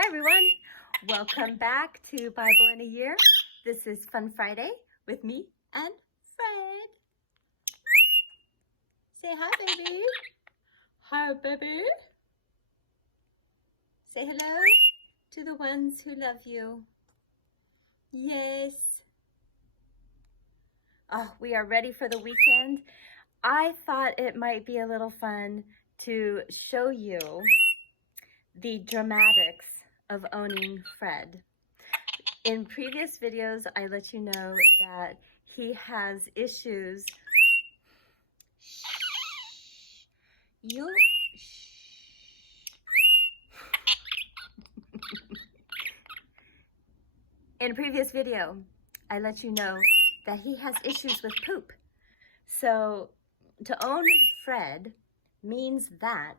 Hi everyone, welcome back to Bible in a Year. This is Fun Friday with me and Fred. Say hi, baby. Hi, baby. Say hello to the ones who love you. Yes. Oh, we are ready for the weekend. I thought it might be a little fun to show you the dramatics of owning Fred. In previous videos, I let you know that he has issues. Shh. You. Shh. In a previous video, I let you know that he has issues with poop. So to own Fred means that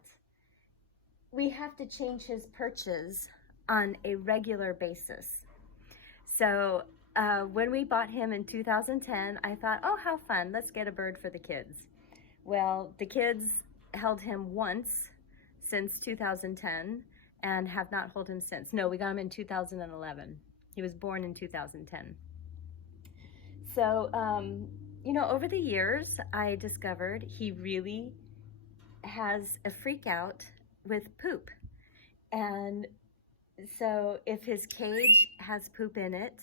we have to change his perches on a regular basis. So when we bought him in 2010, I thought, oh, how fun, let's get a bird for the kids. Well, the kids held him once since 2010 and have not held him since. No, we got him in 2011. He was born in 2010. So, over the years, I discovered he really has a freak out with poop. And so if his cage has poop in it,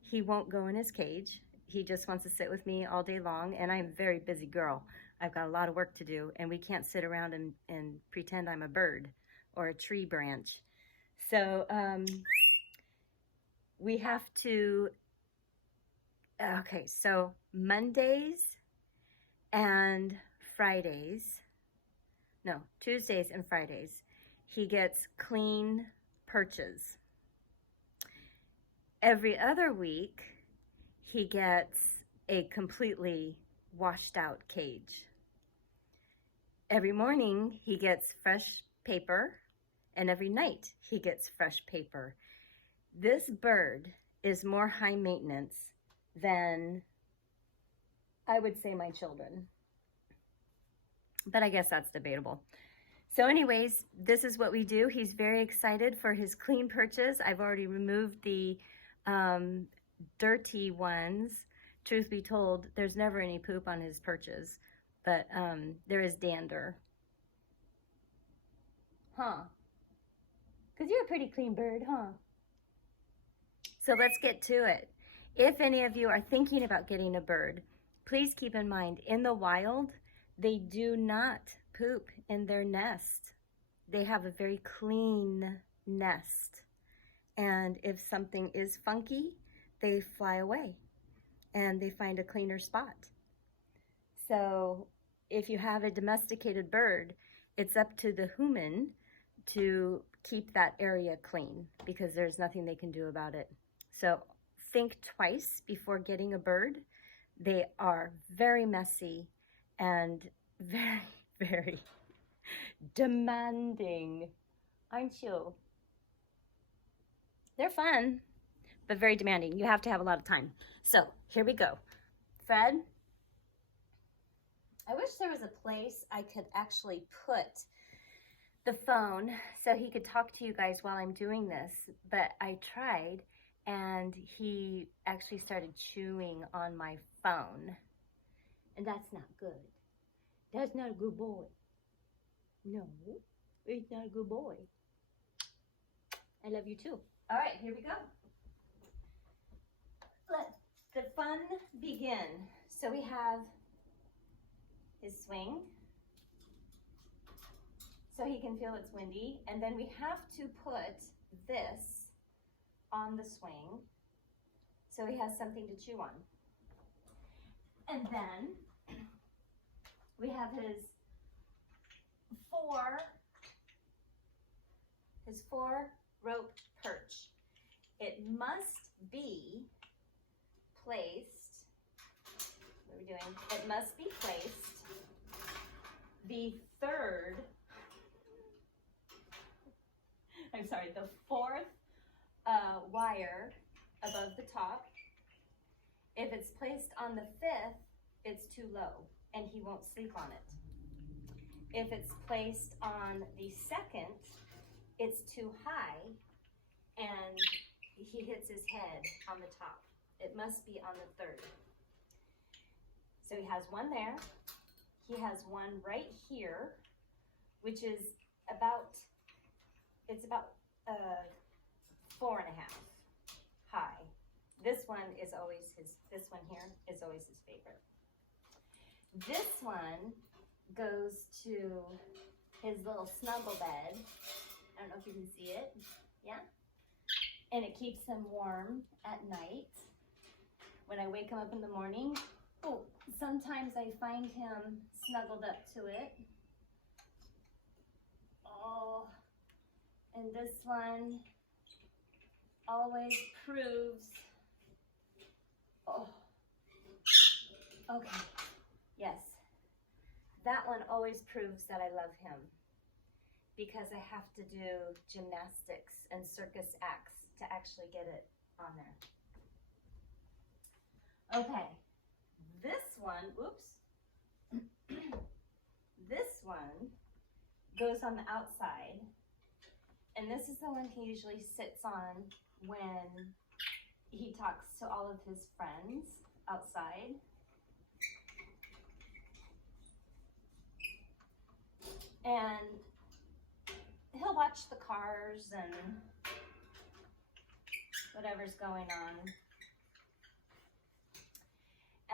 he won't go in his cage. He just wants to sit with me all day long, and I'm a very busy girl. I've got a lot of work to do, and we can't sit around and pretend I'm a bird or a tree branch. So we have to, okay, so Mondays and Fridays, no, Tuesdays and Fridays, he gets clean perches. Every other week, he gets a completely washed out cage. Every morning, he gets fresh paper, and every night, he gets fresh paper. This bird is more high maintenance than, I would say, my children. But I guess that's debatable. So anyways, this is what we do. He's very excited for his clean perches. I've already removed the dirty ones. Truth be told, there's never any poop on his perches, but there is dander. Huh? Because you're a pretty clean bird, huh? So let's get to it. If any of you are thinking about getting a bird, please keep in mind, in the wild, they do not poop in their nest. They have a very clean nest. And if something is funky, they fly away and they find a cleaner spot. So if you have a domesticated bird, it's up to the human to keep that area clean because there's nothing they can do about it. So think twice before getting a bird. They are very messy and very, very demanding, aren't you? They're fun, but very demanding. You have to have a lot of time. So here we go. Fred, I wish there was a place I could actually put the phone so he could talk to you guys while I'm doing this, but I tried and he actually started chewing on my phone, and that's not good. That's not a good boy. No, it's not a good boy. I love you too. All right, here we go. Let the fun begin. So we have his swing, so he can feel it's windy, and then we have to put this on the swing so he has something to chew on. And then we have his four rope perch. It must be placed, what are we doing? It must be placed the fourth wire above the top. If it's placed on the fifth, it's too low and he won't sleep on it. If it's placed on the second, it's too high and he hits his head on the top. It must be on the third. So he has one there. He has one right here, which is about, it's about 4.5 high. This one is always his, this one here is always his favorite. This one goes to his little snuggle bed. I don't know if you can see it. Yeah? And it keeps him warm at night. When I wake him up in the morning, oh, sometimes I find him snuggled up to it. Oh, and this one always proves, oh, okay, yes. That one always proves that I love him because I have to do gymnastics and circus acts to actually get it on there. Okay, this one, oops, this one goes on the outside, and this is the one he usually sits on when he talks to all of his friends outside. And he'll watch the cars and whatever's going on.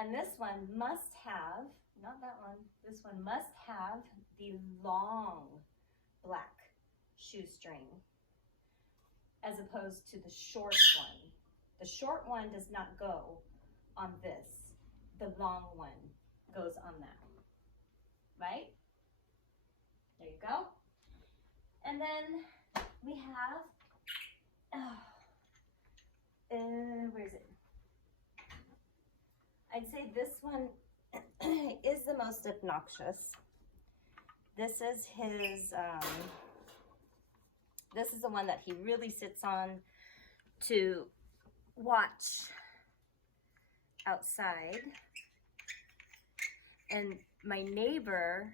And this one must have, not that one, this one must have the long black shoestring as opposed to the short one. The short one does not go on this. The long one goes on that, right? There you go. And then we have, where is it? I'd say this one is the most obnoxious. This is his, this is the one that he really sits on to watch outside. And my neighbor,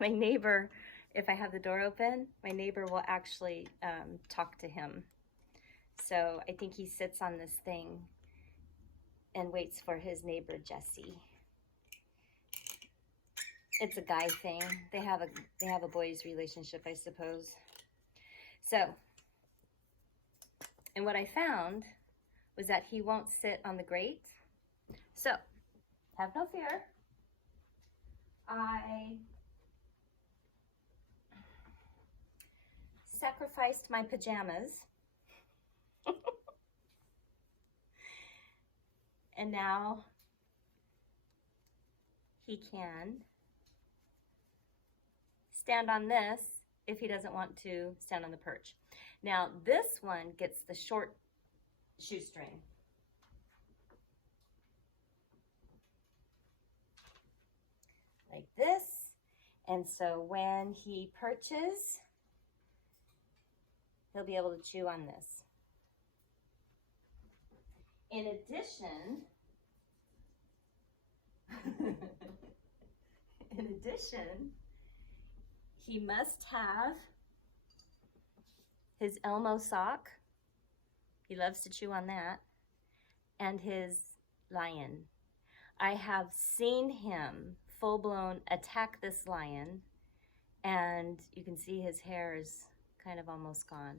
my neighbor, if I have the door open, my neighbor will actually talk to him. So I think he sits on this thing and waits for his neighbor, Jesse. It's a guy thing. They have a boys relationship, I suppose. So, and what I found was that he won't sit on the grate. So, have no fear. I sacrificed my pajamas. And now he can stand on this if he doesn't want to stand on the perch. Now this one gets the short shoestring. Like this. And so when he perches, he'll be able to chew on this. In addition, he must have his Elmo sock. He loves to chew on that. And his lion. I have seen him full-blown attack this lion, and you can see his hair is kind of almost gone.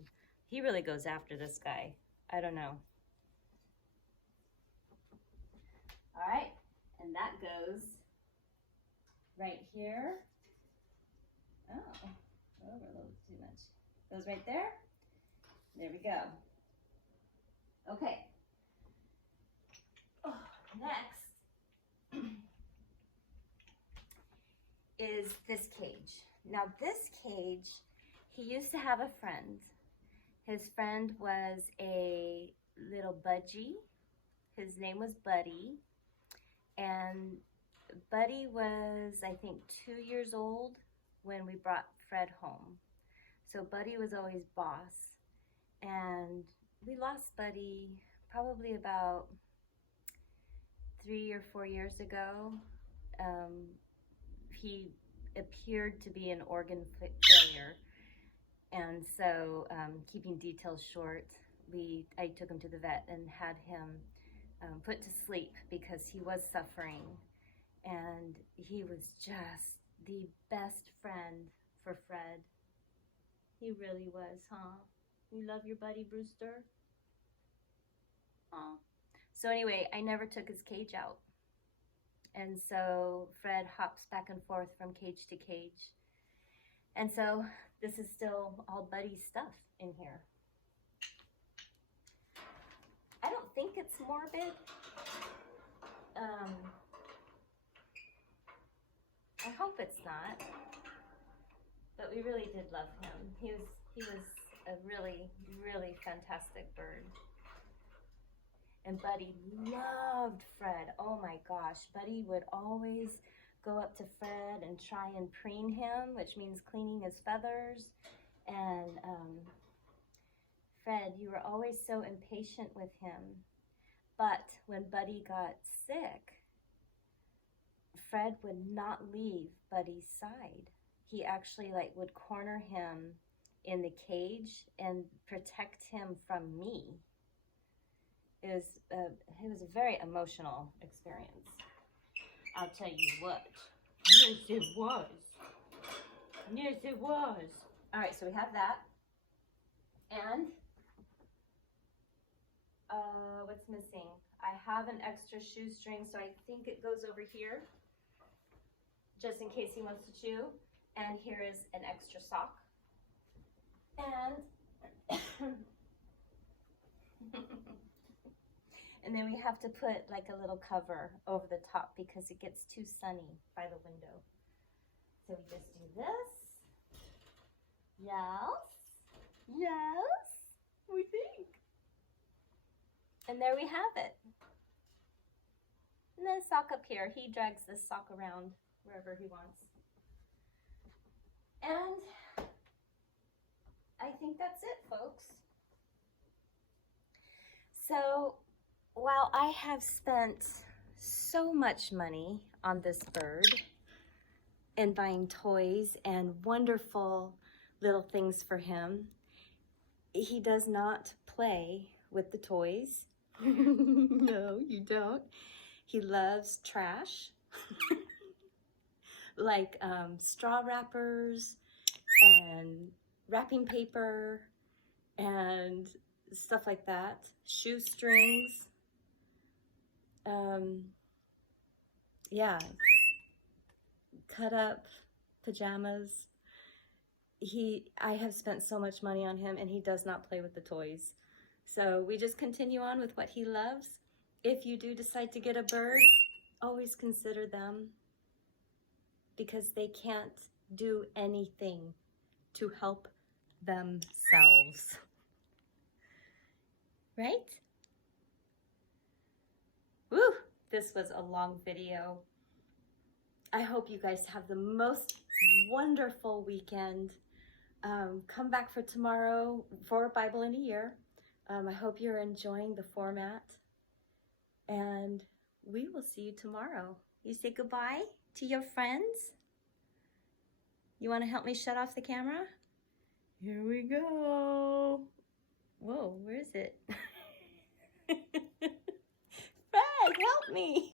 He really goes after this guy. I don't know. All right, and that goes right here. Oh, over a little too much. Goes right there. There we go. Okay. Oh, next is this cage. Now this cage, he used to have a friend. His friend was a little budgie. His name was Buddy. And Buddy was, I think, 2 years old when we brought Fred home. So Buddy was always boss. And we lost Buddy probably about 3 or 4 years ago. He appeared to be an organ failure. And so, keeping details short, I took him to the vet and had him put to sleep because he was suffering. And he was just the best friend for Fred. He really was, huh? You love your buddy, Brewster? Aw. So anyway, I never took his cage out. And so Fred hops back and forth from cage to cage. And so this is still all Buddy stuff in here. I don't think it's morbid. I hope it's not. But we really did love him. He was a really, really fantastic bird. And Buddy loved Fred. Oh my gosh. Buddy would always go up to Fred and try and preen him, which means cleaning his feathers. And Fred, you were always so impatient with him. But when Buddy got sick, Fred would not leave Buddy's side. He actually would corner him in the cage and protect him from me. It was a very emotional experience. I'll tell you what. Yes, it was. Yes, it was. All right, so we have that. And what's missing? I have an extra shoestring, so I think it goes over here, just in case he wants to chew. And here is an extra sock. And and then we have to put like a little cover over the top because it gets too sunny by the window. So we just do this. Yes. Yes, we think. And there we have it. And then sock up here. He drags this sock around wherever he wants. And I think that's it, folks. So while I have spent so much money on this bird and buying toys and wonderful little things for him, he does not play with the toys. No, you don't. He loves trash, like straw wrappers and wrapping paper and stuff like that, shoestrings. Yeah, cut up pajamas. I have spent so much money on him and he does not play with the toys. So we just continue on with what he loves. If you do decide to get a bird, always consider them because they can't do anything to help themselves. Right? Woo! This was a long video. I hope you guys have the most wonderful weekend. Come back for tomorrow for Bible in a Year. I hope you're enjoying the format. And we will see you tomorrow. You say goodbye to your friends? You want to help me shut off the camera? Here we go. Whoa, where is it? Fred, help me.